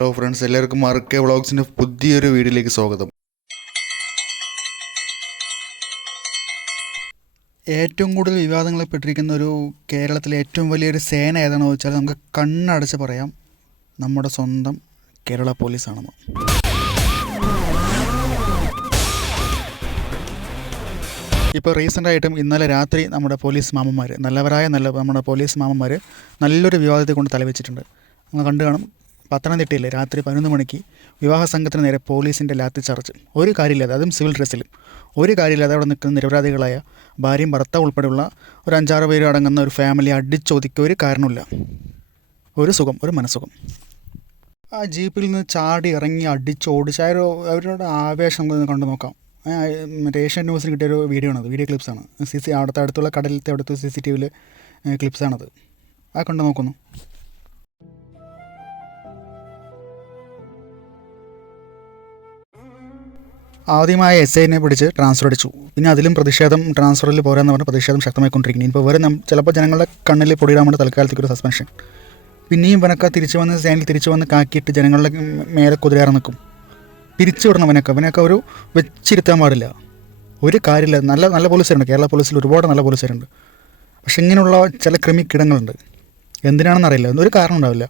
Hello friends, എല്ലാവർക്കും RK വ്ളോഗ്സിൻ്റെ പുതിയൊരു വീഡിയോയിലേക്ക് സ്വാഗതം. ഏറ്റവും കൂടുതൽ വിവാദങ്ങളിൽപ്പെട്ടിരിക്കുന്ന ഒരു കേരളത്തിലെ ഏറ്റവും വലിയൊരു സേന ഏതാണെന്ന് വെച്ചാൽ നമുക്ക് കണ്ണടച്ച് പറയാം, നമ്മുടെ സ്വന്തം കേരള പോലീസാണെന്ന്. ഇപ്പോൾ റീസെൻ്റായിട്ടും ഇന്നലെ രാത്രി നമ്മുടെ പോലീസ് മാമന്മാർ, നമ്മുടെ പോലീസ് മാമന്മാർ നല്ലൊരു വിവാദത്തെ കൊണ്ട് തലവെച്ചിട്ടുണ്ട്. നമ്മൾ കണ്ടു കാണും. പത്തനംതിട്ടയിൽ രാത്രി 11 മണിക്ക് വിവാഹ സംഘത്തിന് നേരെ പോലീസിൻ്റെ ലാത്തി ചാർജ്. ഒരു കാര്യമില്ലാതെ, അതും സിവിൽ ഡ്രസ്സിലും, ഒരു കാര്യമില്ലാതെ അവിടെ നിൽക്കുന്ന നിരപരാധികളായ ഭാര്യയും ഭർത്താവ് ഉൾപ്പെടെയുള്ള ഒരു 5-6 പേര് അടങ്ങുന്ന ഒരു ഫാമിലി അടിച്ചൊതുക്കിയ ഒരു കാരണമില്ല. ഒരു സുഖം, ഒരു മനസ്സുഖം. ആ ജീപ്പിൽ നിന്ന് ചാടി ഇറങ്ങി അടിച്ചോടിച്ച് അവരുടെ ആവേശം കണ്ടു നോക്കാം. മറ്റേ ഏഷ്യൻ ന്യൂസിൽ കിട്ടിയൊരു വീഡിയോ ആണത്, വീഡിയോ ക്ലിപ്സാണ്. അടുത്തുള്ള കടലിലത്തെ അവിടുത്തെ CCTV ക്ലിപ്സാണത്. ആ കണ്ടു നോക്കുന്നു. ആദ്യമായ SIനെ പിടിച്ച് ട്രാൻസ്ഫർ അടിച്ചു. പിന്നെ അതിലും പ്രതിഷേധം, ട്രാൻസ്ഫറിൽ പോരാന്ന് പറഞ്ഞ് പ്രതിഷേധം ശക്തമായിക്കൊണ്ടിരിക്കുന്നു. ഇപ്പോൾ വേറെ ചിലപ്പോൾ ജനങ്ങളുടെ കണ്ണിൽ പൊടിയിടാൻ വേണ്ടി തൽക്കാലത്തേക്ക് ഒരു സസ്പെൻഷൻ. പിന്നെയും ഇവനൊക്കെ സേനയിൽ തിരിച്ചു വന്ന് കാക്കിയിട്ട് ജനങ്ങളുടെ മേലെ കുതിരയാറ് നിൽക്കും. പിരിച്ചു വിടണം അവനൊക്കെ ഒരു വെച്ചിരുത്താൻ പാടില്ല. ഒരു കാര്യമില്ല. നല്ല പോലീസുകാരുണ്ട്, കേരള പോലീസിൽ ഒരുപാട് നല്ല പോലീസുകാരുണ്ട്. പക്ഷെ ഇങ്ങനെയുള്ള ചില ക്രിമിക്കിടങ്ങളുണ്ട്. എന്തിനാണെന്നറിയില്ല, ഒരു കാരണം ഉണ്ടാവില്ല.